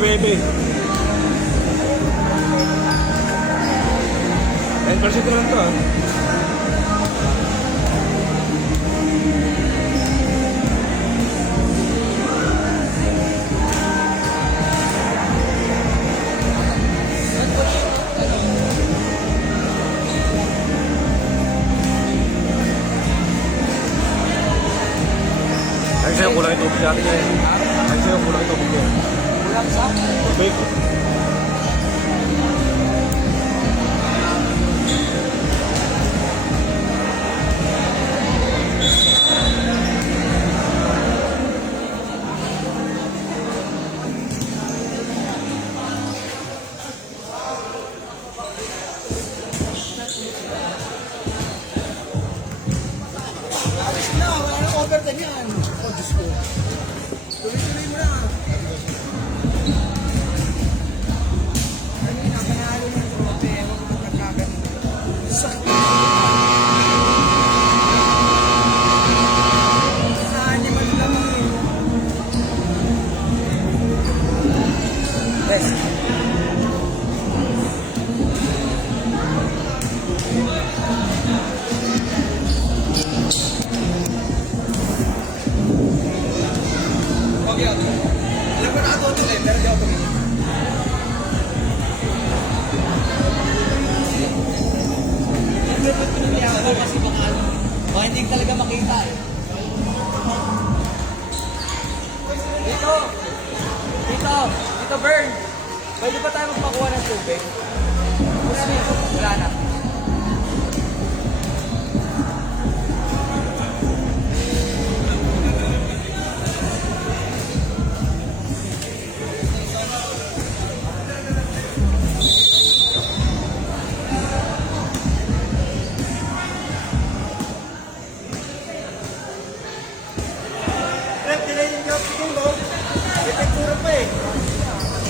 19. 10% na lang to ah. Ay sa'yo kulang ito tubig natin yan. Ay sa'yo kulang ito tubig yan. Kulang sa? Tubig. Wala nang overtime yan. Oh, Diyos ko. Tuloy-tuloy mo na. Kanina, panalo ng trope. Ewan ko ba't nagkaganon. Sakit. Animal lang eh. Best. Okay, okay. Alam ko nakatutok eh, pero di ako tumingin. Hindi ako kasi baka hindi talaga makita eh. Dito! Dito! Dito, Bern! Pwede ba tayo magpakuha ng tubig? Wala na.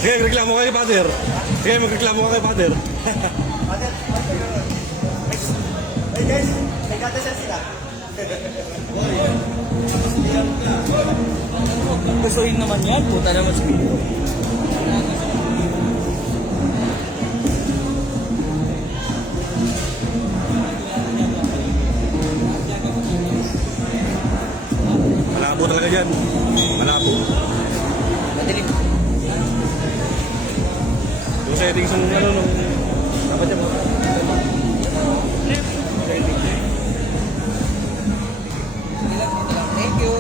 Sige, magreklamo ka kay Father. Sige, magreklamo ka kay Father. Hey guys, may gatas sila. Gustuhin naman yan, puta naman si Pino. Malabo talaga dyan. Malabo. Madilim. Yung settings ng ano nung... Dapat dyan mo. Thank you.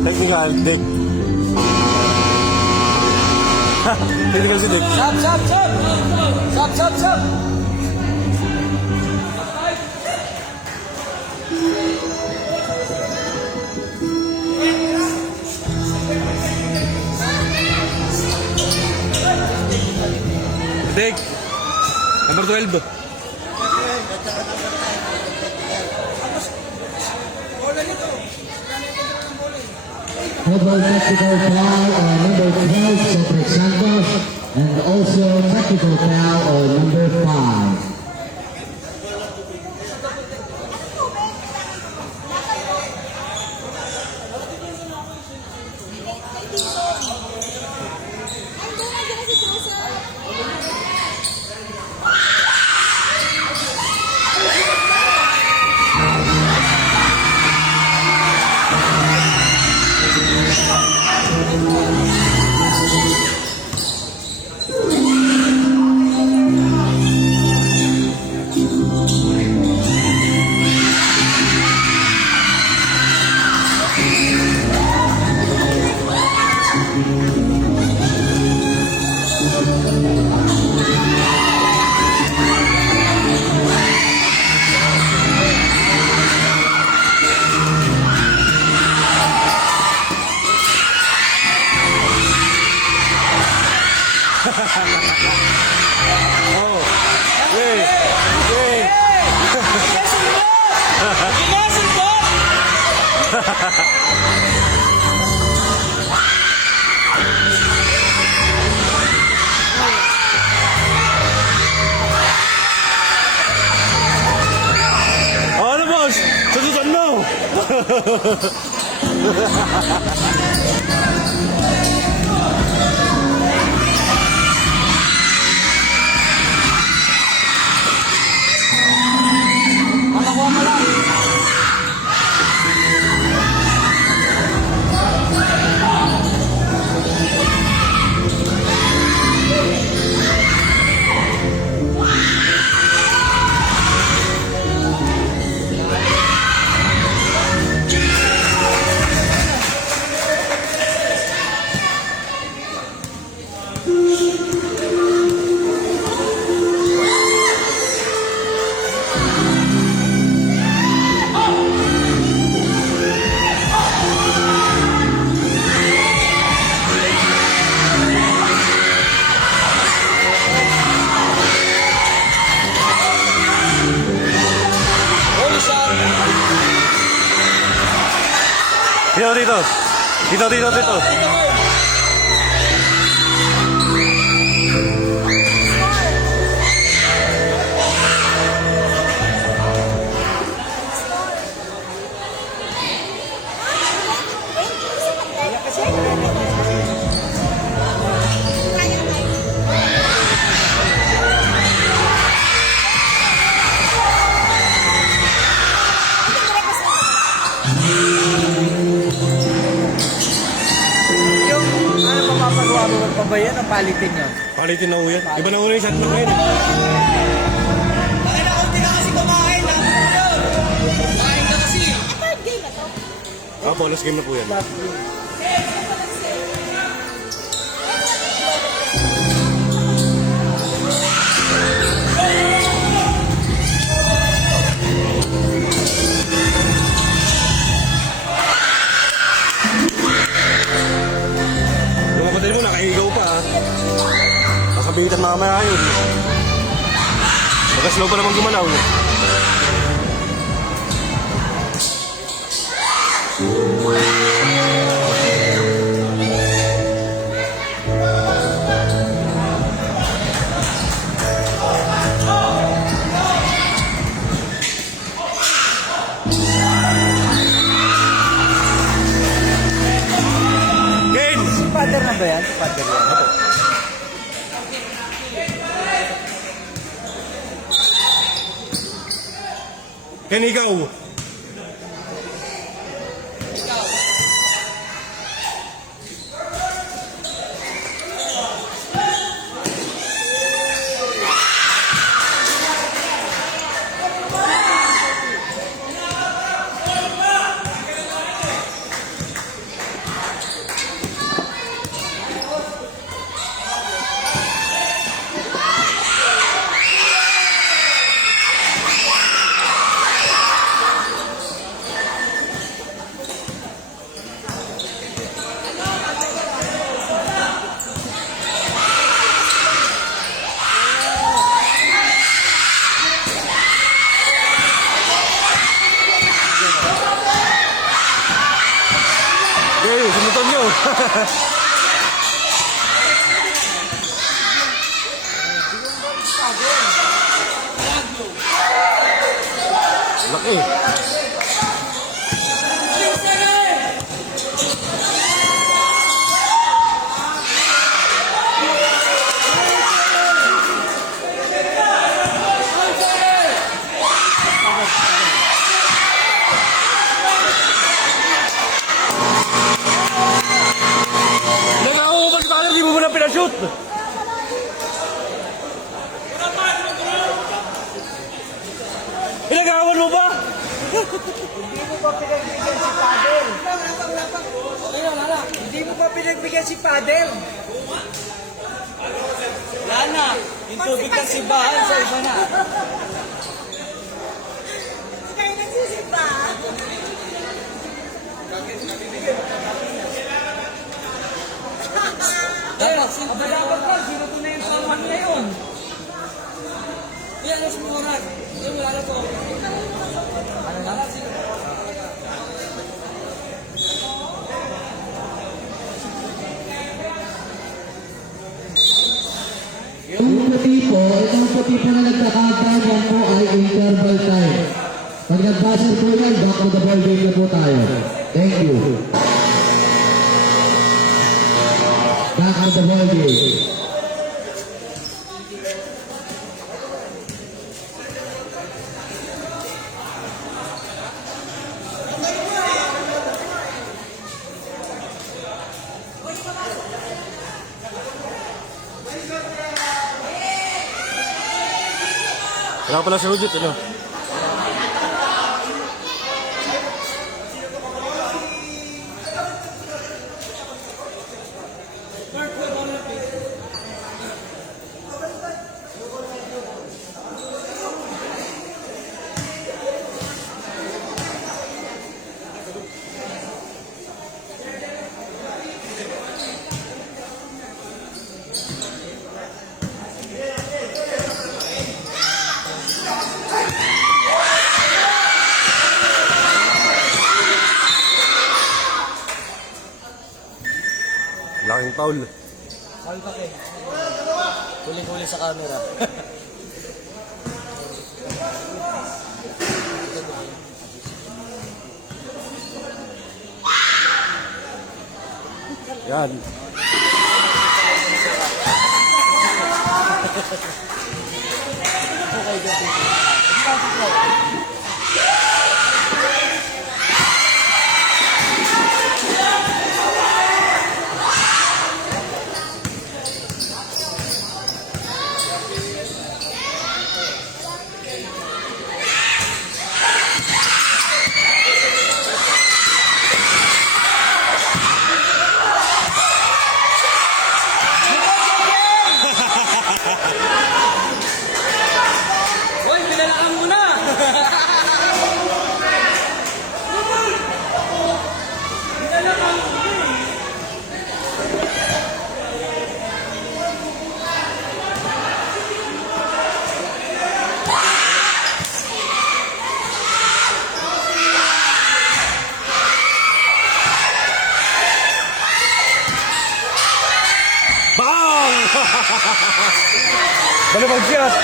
Technical, Dick. Technical si Dick. Stop, stop, stop! Stop, stop, stop! Dick. Number 12. Football tactical foul on number 12, Cedric Santos, and also tactical foul on number 5. Oh. Wait. Wait. Ginasin ko! Ano boss? Sususan mo. Makakuha mo lang. Dito, dito. Dito, dito, dito. Yung ano pa mapagawa mo pa ba yan? Ang palitin nyo? Palitin na ho yan. Iba na ho na yung shot na ngayon. Bakit ako hindi ka kasi kumain? Kumain ka kasi. Opo, last game na po yan. Yung kapatid mo, nakaigaw pa ha. Kasabitan mamaya yun. Baka slow pa naman gumalaw. Ken, ikaw. Okay, sunod nyo. Laki. Nag-ako ba sa di mo muna pinashoot? Pinag-awan mo ba? Hindi mo pa pinagbigyan si Padel. Hindi mo pa pinagbigyan si Padel. Wala na. Yung tubig ng simbahan sa iba na. Kayo nagsisimba? Dapat lang, sino ko na yung paman ngayon? Yan, alas mo oras. Yan, wala na po. Ano na? Yung puti po, itong puti po na nagkakabang yan po ay interval time. Pag nag-buzzer po yan, back to the ball game na po tayo. Thank you. Back to the ball game. Wala pala si Rujit, ano? Laking foul. Sabi pa kayo. Huli-huli sa camera. Yan. Okay, dyan. Hoy, pinalaan mo na! Bang! Balibag shot.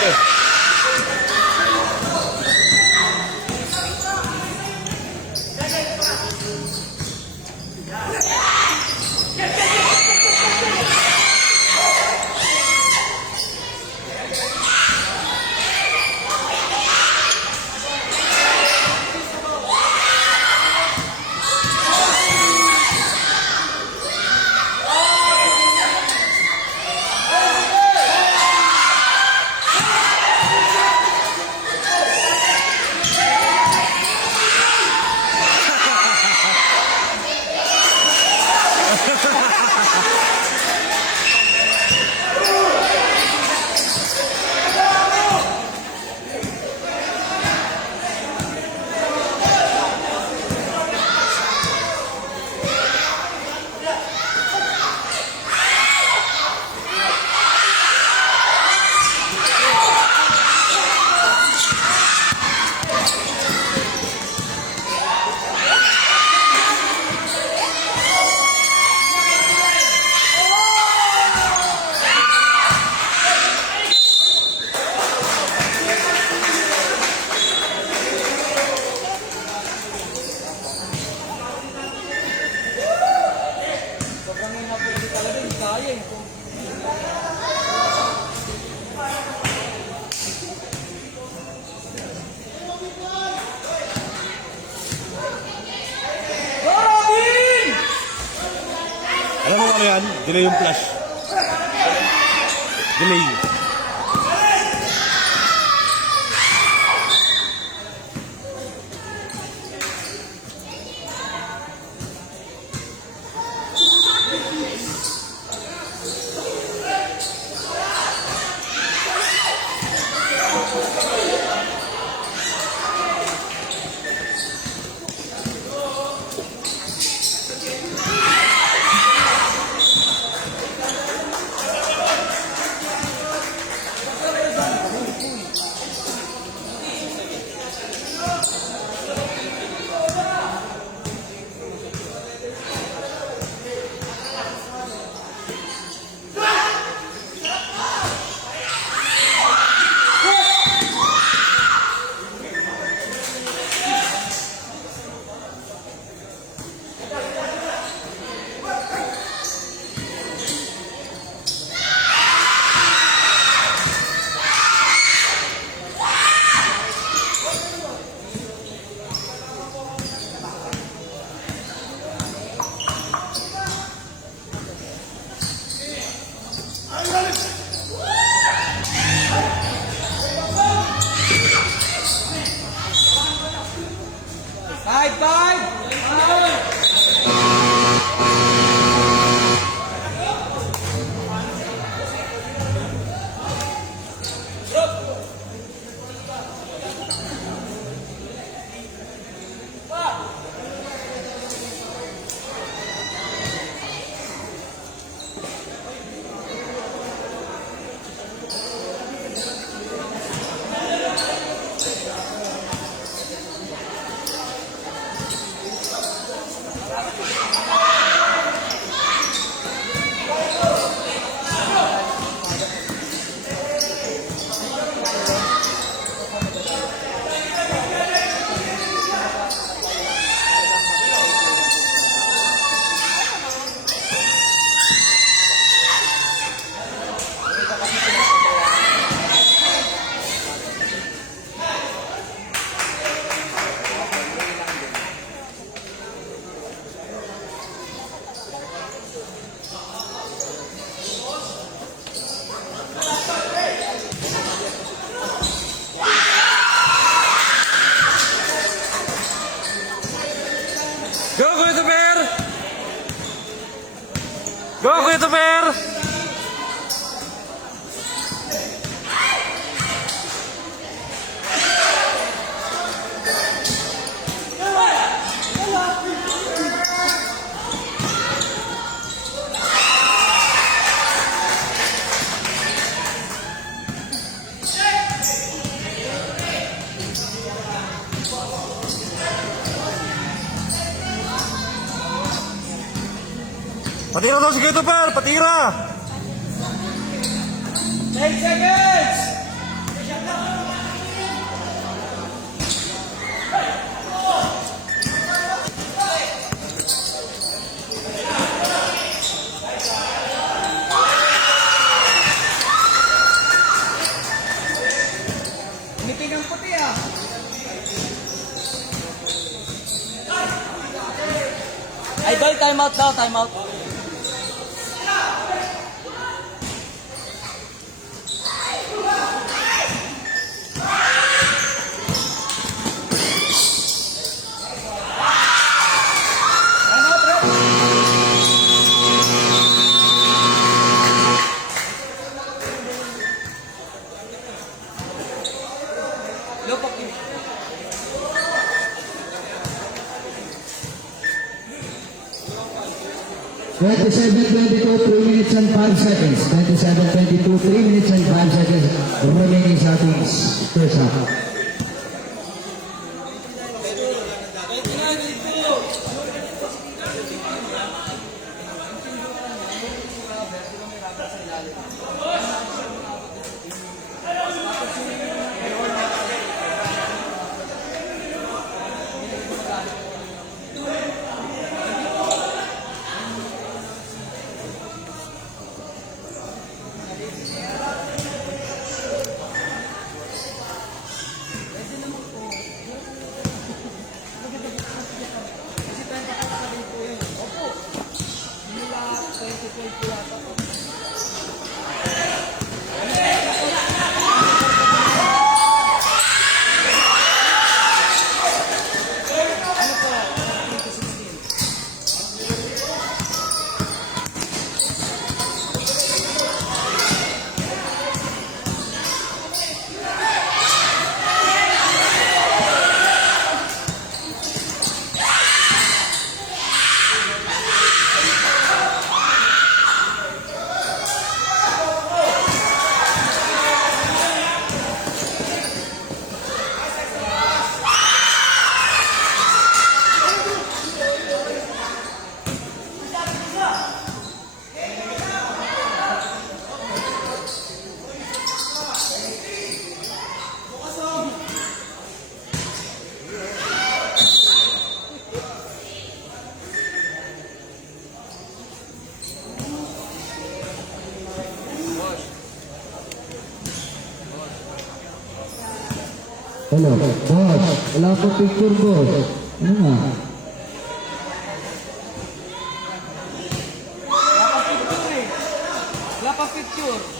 Delay yung flash. Delay. Go, Kuya Tuber! Go, Kuya Tuber! Patira daw si Kuya Tuber! Patira! 10 seconds! Ngiting ang puti ah! Idol, time out daw, time out. Lopok ini. (27-22), 3 minutes and 5 seconds. 27-22, 3 minutes and 5 seconds remaining sa ating first half. Hello, boss. Wala pa picture, boss. Ano nga? Wala pa picture.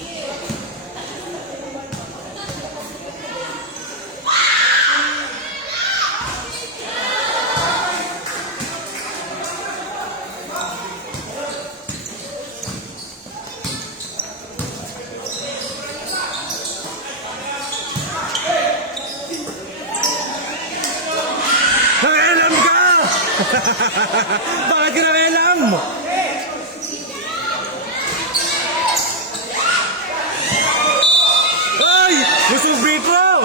Nangialam ka! Bakit ka nangialam? Ay! Gusto mo free throw!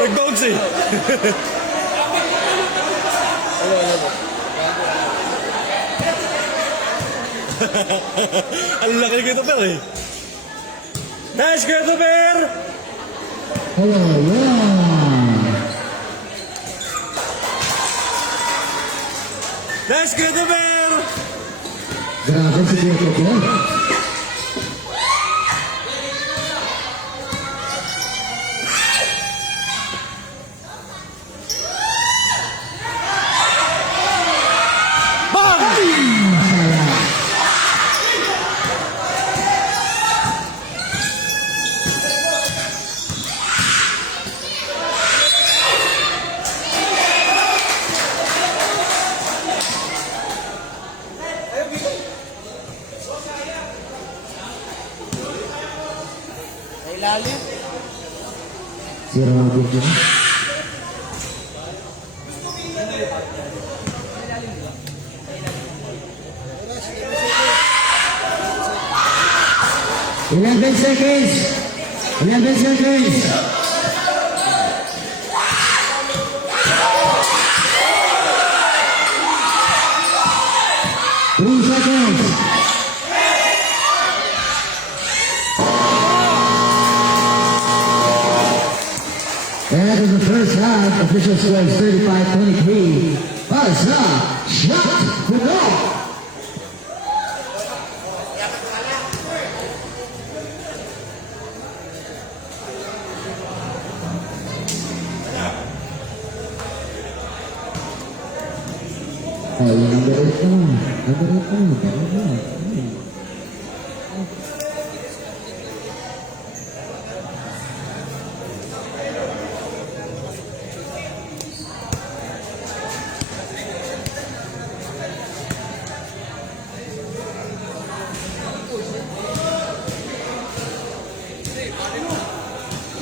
Nag-bounce eh. Ang laki ko ito eh. Nice, Christopher! Hello, yeah. Nice, Christopher! Grabe si Christopher. Sa ilalim. Si Robin yun. Eleven seconds. 11 seconds. Three seconds. And in the first half, official score is 35-23. Barca shot to go. Oh, yung number 8 naman. Number 8 naman. Tama na.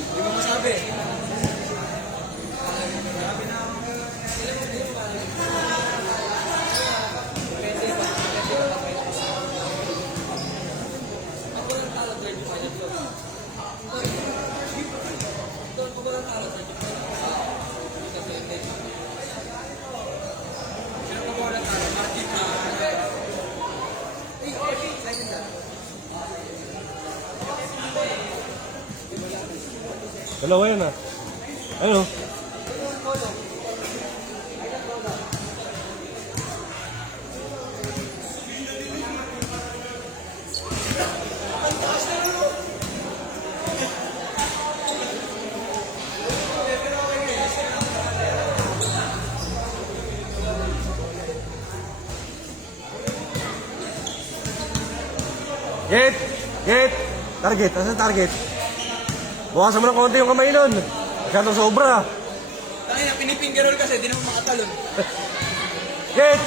Di ba masabi? Dalawa yan ah. Ano? Get! Get! Target! Asan target? Bukasan mo ng konti yung kamay nun. Masyadong sobra. Tayo na, pinipingerol kasi, di naman makatalon. Get!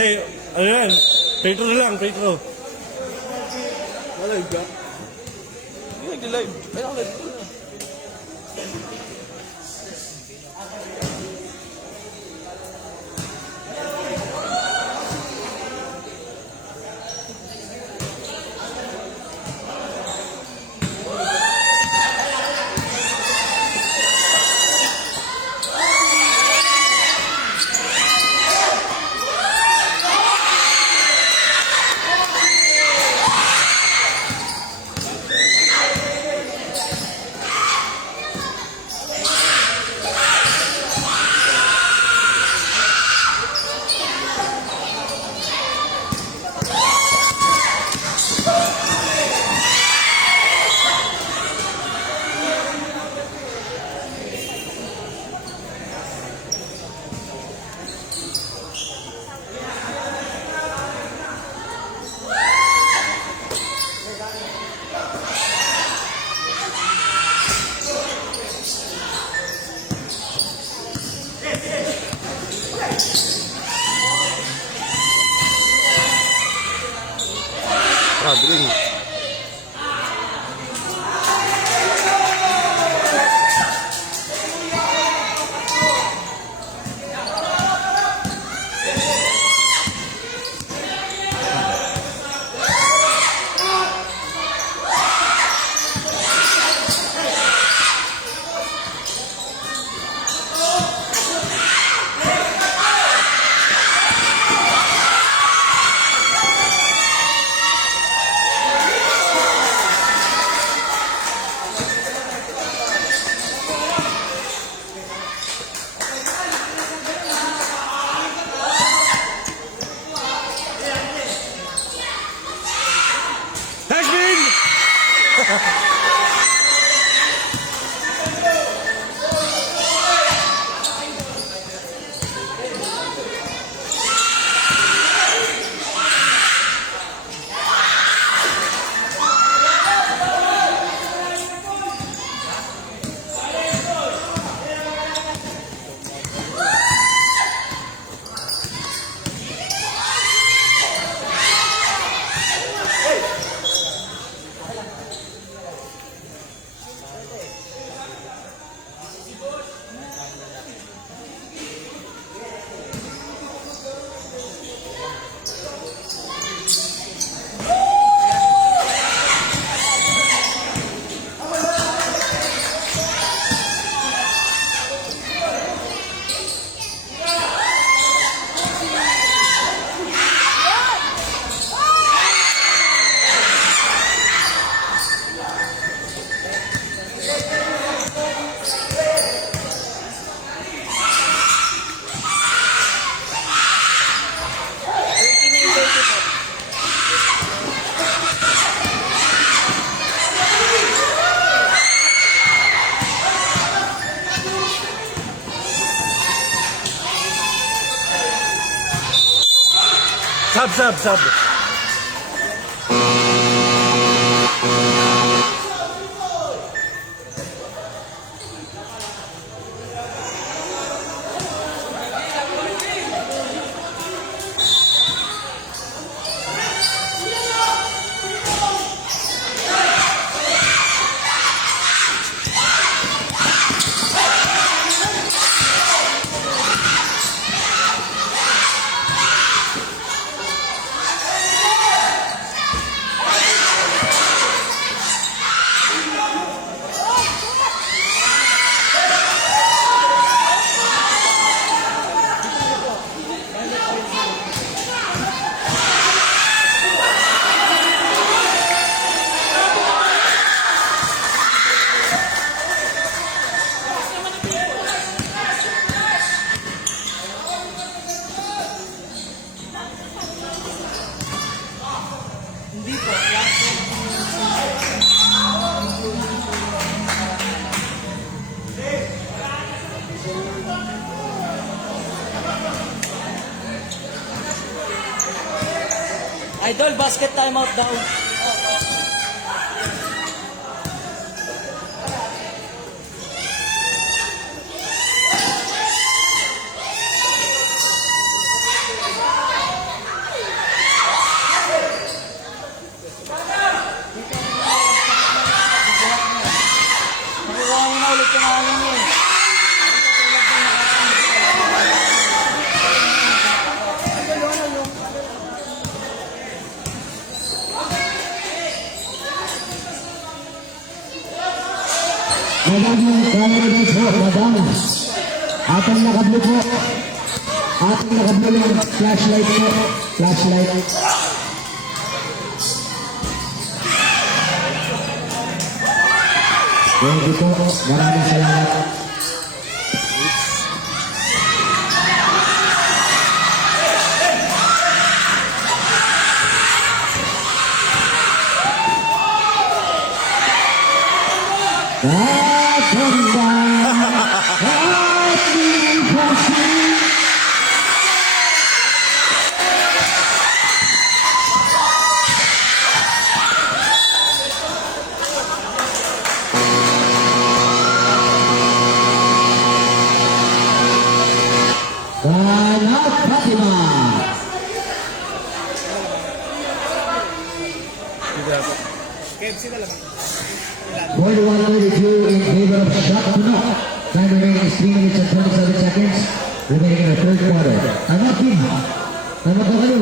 Hindi, ano yan? Free throw na lang, free throw. Live ka? Hindi nag-live. Ay, naka-live ko na. Ah, biling. Sub. Hindi po. Last one. Idol, basket timeout daw. Nakuha mo na ulit yung ano mo eh. Madam, camera po, madam. Atang nakablo po. Atang nakablo yung flashlight po. Flashlight. Thank you po. Maraming salamat. Banat Fatima. 41-32 in favor of shot to knock. Time remaining is 3 minutes and 27 seconds. Remaining in the third quarter. Tama, Kim. Tama ba kayo?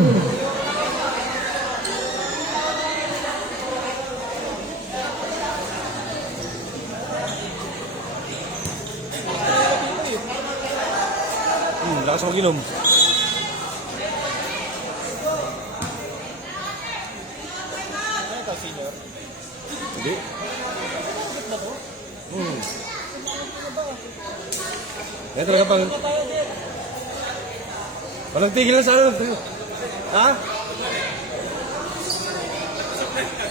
Lakas ako ginom. Hindi. Kaya talaga pang... Walang tigil na sa ano. Ha?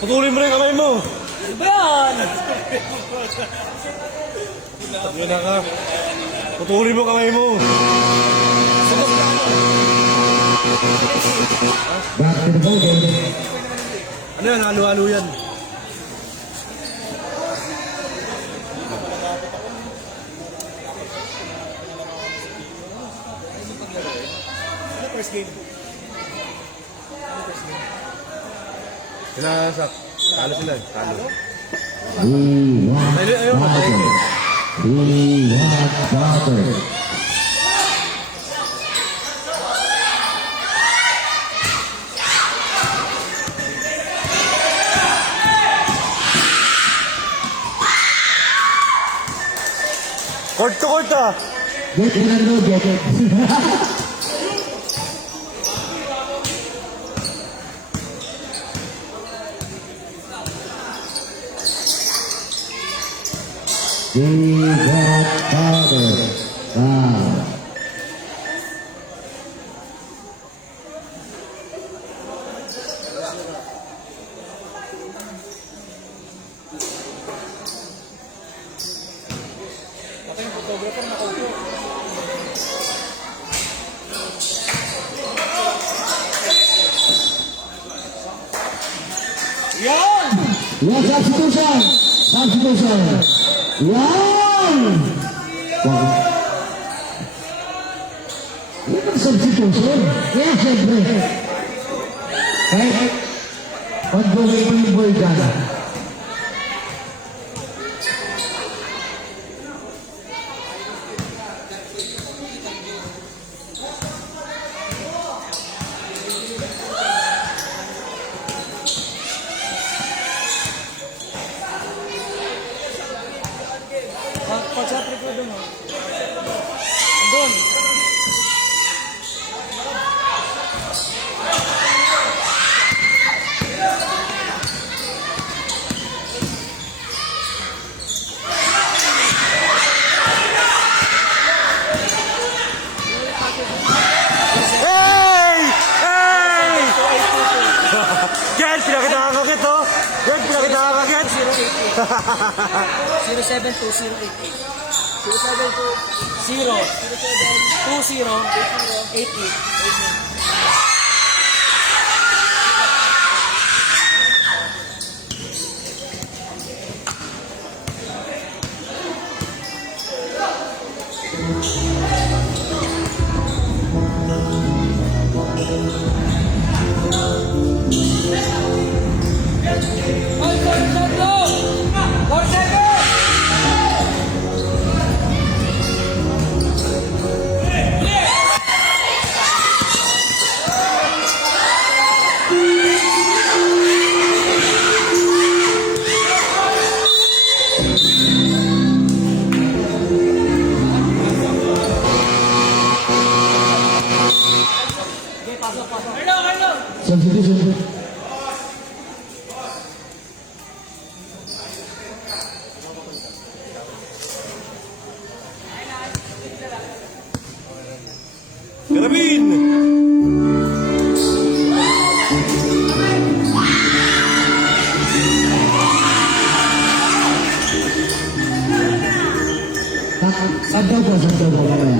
Putulin mo na yung kamay mo. Ano ba yan? Tabi na ka. Putulin mo kamay mo. Back to the ball game. Ano yan? Halo-halo yan. First game. Sinasak. Talo sila eh. Talo. We want Ayun, water. We want water. Court to court ah. Get it and go get it. We want water. Wow. Yan! Yes, substitution. Substitution. Wow! Wow. Ini kan substitution. Ya, siyempre. Kahit ongoing po yung boy dyan. Pag-shot record doon, oh. Doon. Substitution. Karabin! Santaw po mamaya.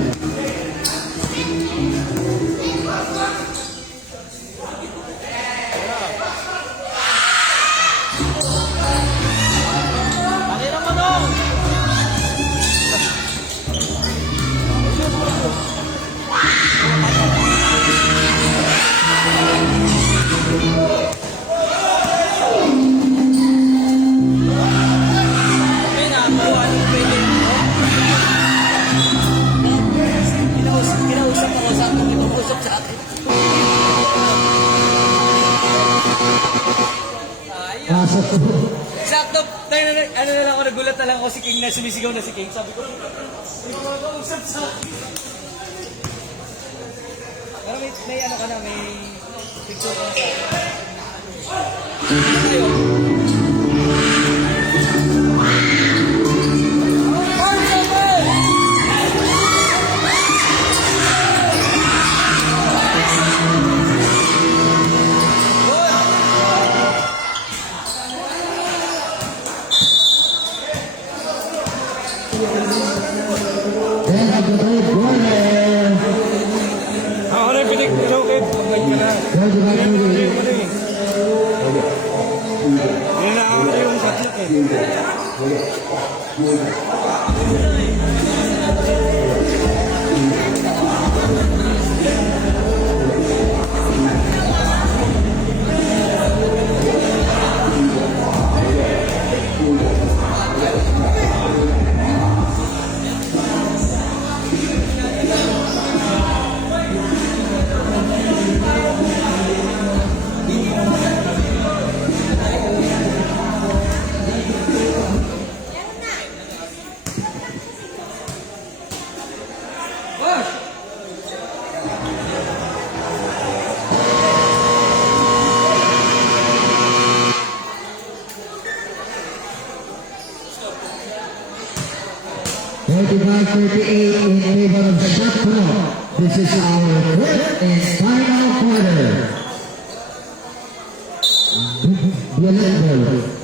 Kinausap ako sa akin, kinausap sa akin. Sakto, ano na lang ako, nagulat na lang ako si King na sumisigaw na si King. Sabi ko, kinausap sa akin. Pero may ano ka na, may picture ka na sa akin. Then at the third corner, Ako na yung pinag-show kayo. Pagkain ka na. 35-38. Hindi na ako yung satlik eh. In favor of Shakra. This is our fourth and final quarter. Violet.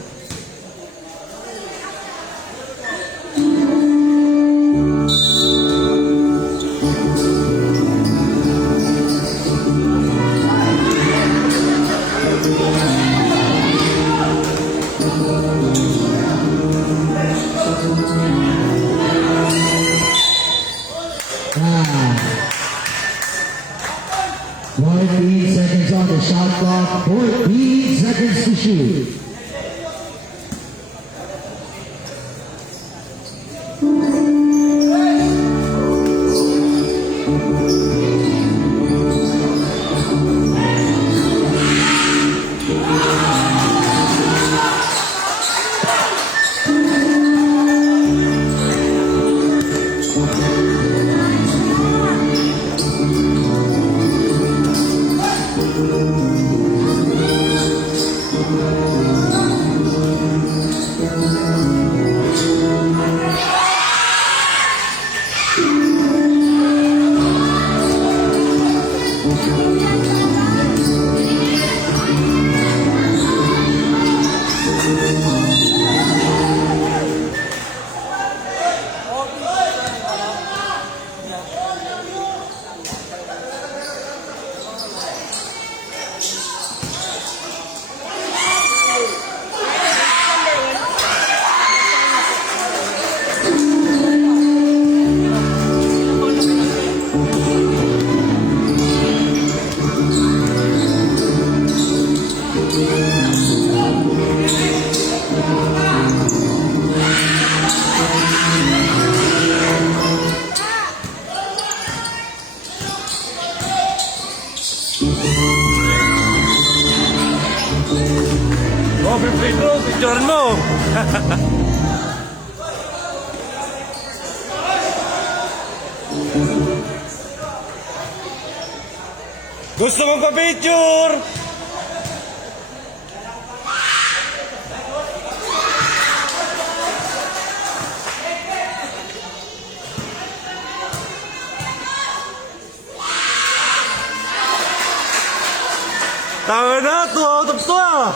Ah. 14 seconds on the shot clock, 14 seconds to shoot. Oh, free throw, picturean mo. Gusto mong pa-picture? Tama na, 2 out of 2 ah.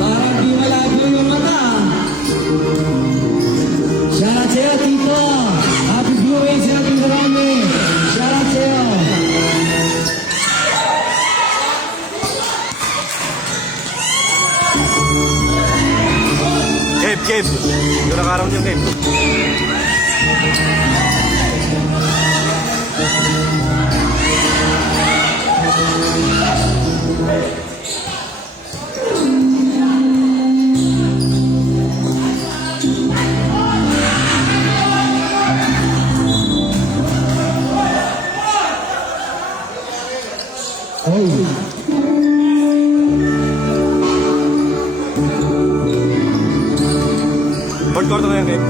Parang di malabo yung mata. Shoutout sa'yo, Tito. Happy viewing sa ating marami. Shoutout sa'yo. Cape. Doon nakaroon yung Cape. Oy. Fourth quarter na yung Cape.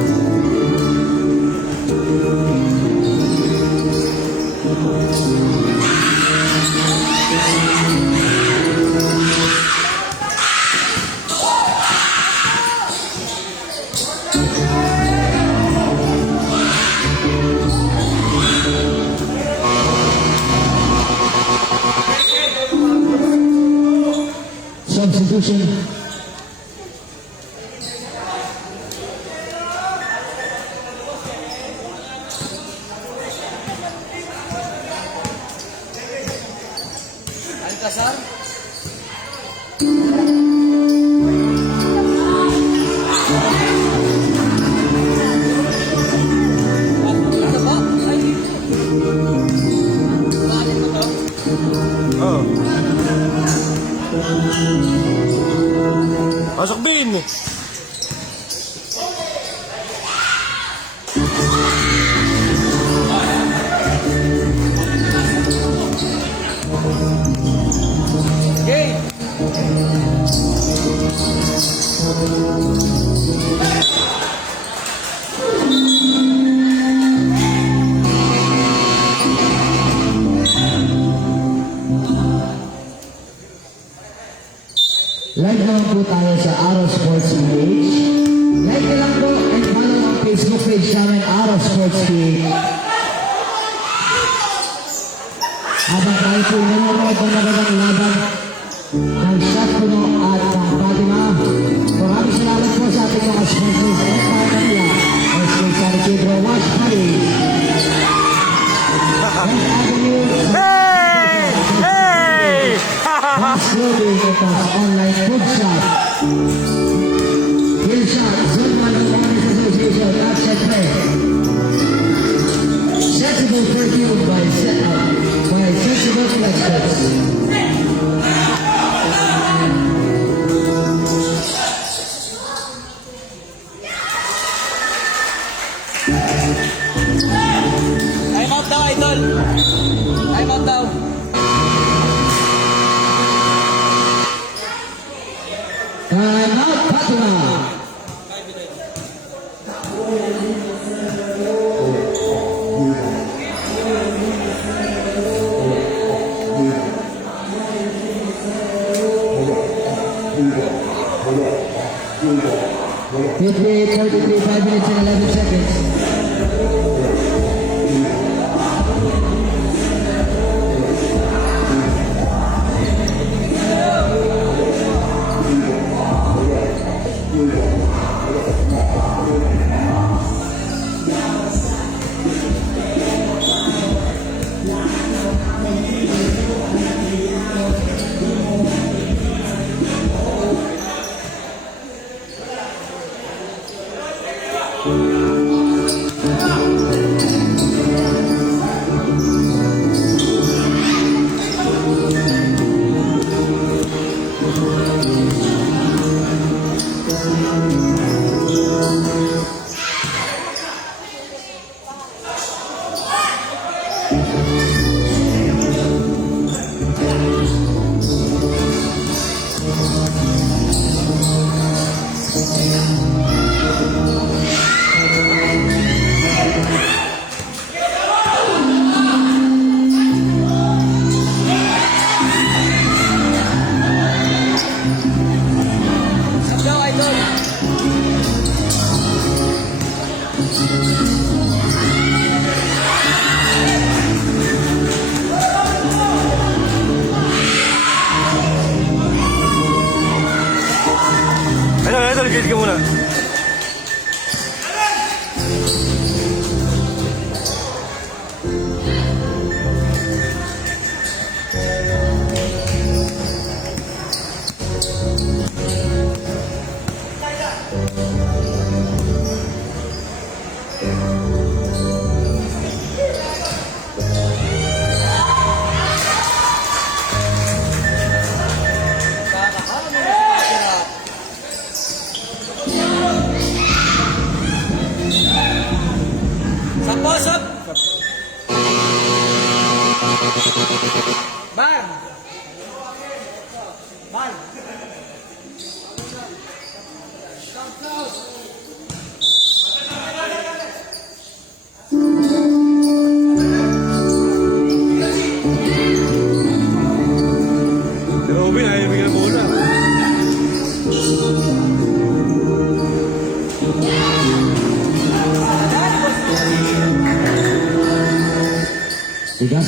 Substitution. Alcazar. Oh. Pasok bin. Game. Like naman po tayo sa Araw Sports page. Like na lang po and follow ang Facebook page namin, Araw Sports Page. Habang tayo po nanonood ng magandang laban ng Shot Puno at ng Fatima. Maraming salamat po sa ating mga sponsors at Manila. SK Sari Pedro Wash Party. West Avenue. Hey! Clothing at online food shop. Hill Shop, Zone 1 of Owners Association, at syempre, Sensible Perfume by Sensible Collectors. Time out daw, idol. Time out daw. Time out, Fatima. Fifty-eight, 43, 5 minutes and 11 seconds.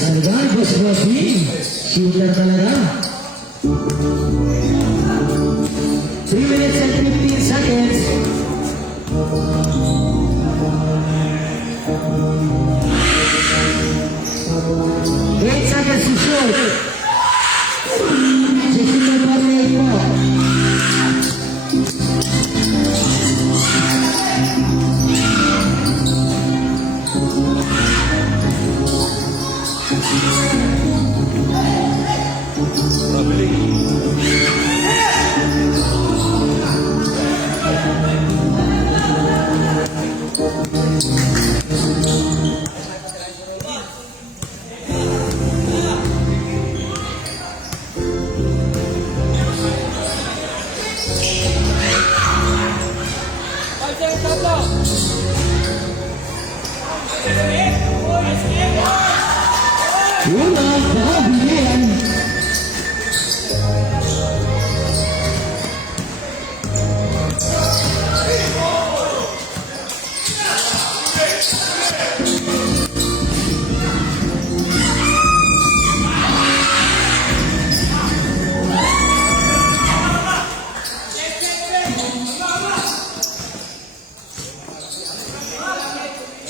talaga, Boss Bobby. Shooter talaga. 3 minutes and 15 seconds. Eight seconds to shoot. 16.48 po. Wala, Bobby yan.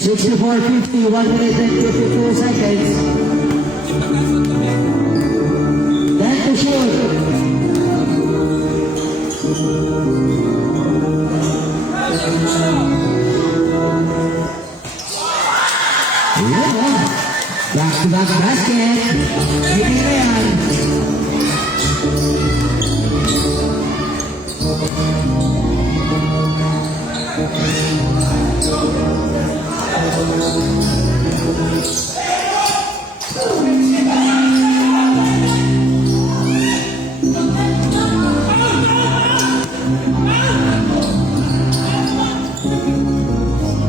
Sixty-four 50, 1 minute and 52 seconds. Time to shoot. Yeah. Back-to-back basket. Hindi na yan.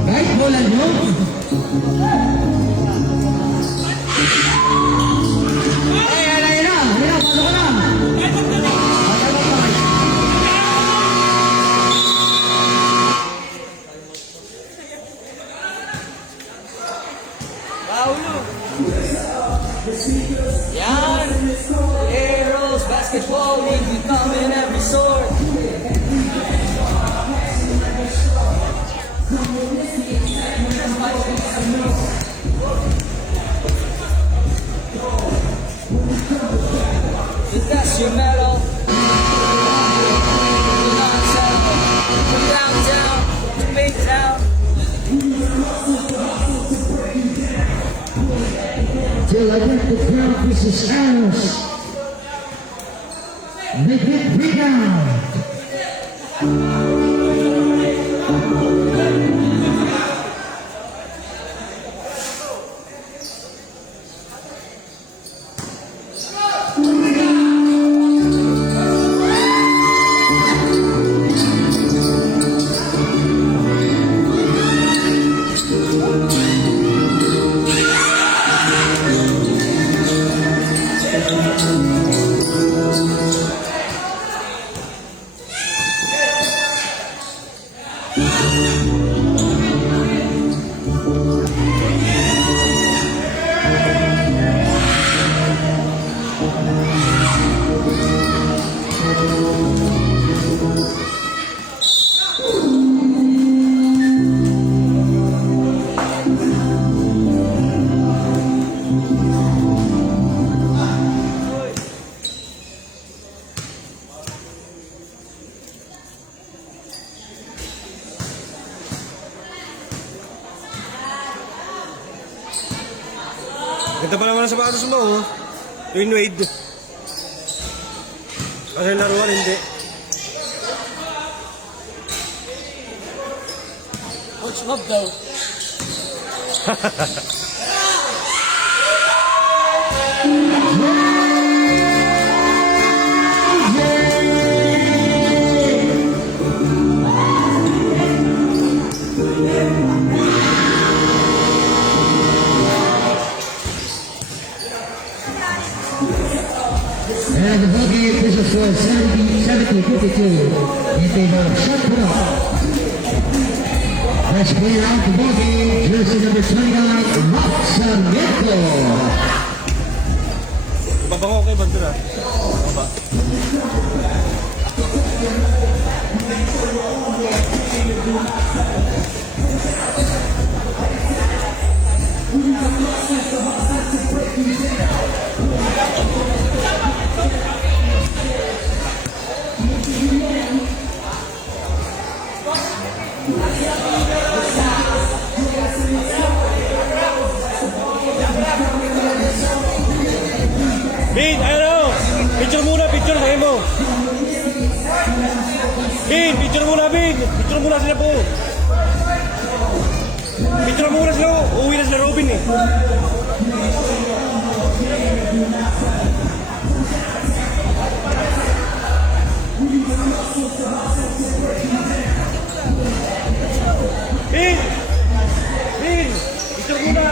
Right, bola nyo. Ayun na. Pasok na. Yan! Heroes, basketball league, we come in every sort. If that's your medal, from downtown to Midtown. Till I get the crowd, this is ours. Make it rebound. Ganda pa naman ang sapatos mo, oh. Twin Wade. Kasi laruan, hindi. Coach Love daw. And the bogey official score 70-52 in favor of shot put up. Let's play out the bogey. Jersey number 29, Max Sangeto. banda na. Baba. Bin, ano? Picture muna, picture tayo mo. Bin, picture muna, Bin. Picture muna sila po. Picture muna sila. Uwi na sila Robin eh. Bin! Bin! Picture muna!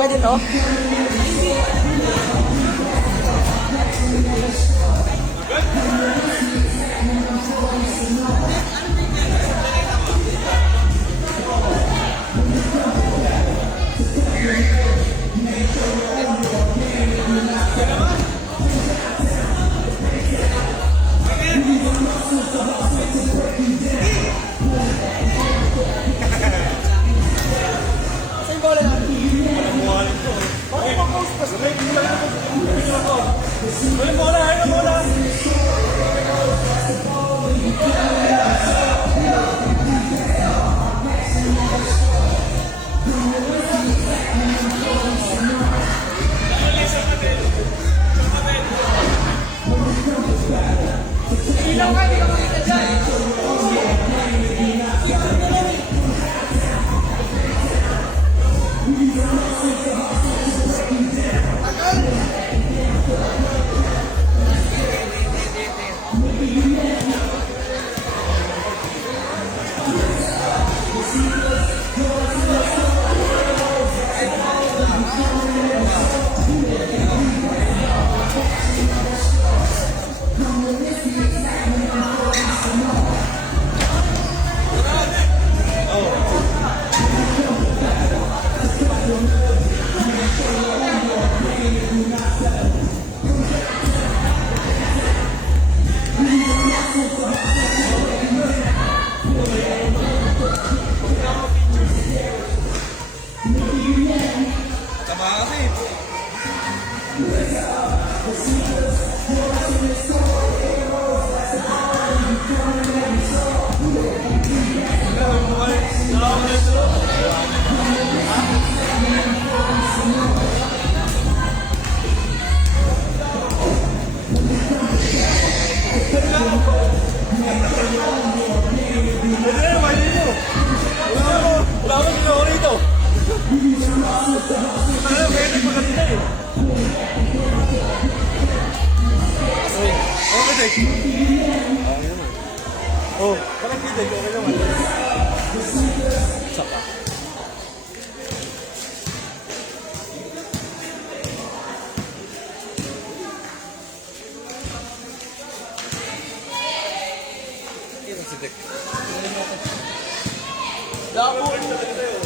Pwede to? Saan yung bola natin? Bakit mo post pa? Wala bola, wala bola. Ilaw ka, hindi ka makita dyan. Oh, parang kita, okay naman. Saka. Dako.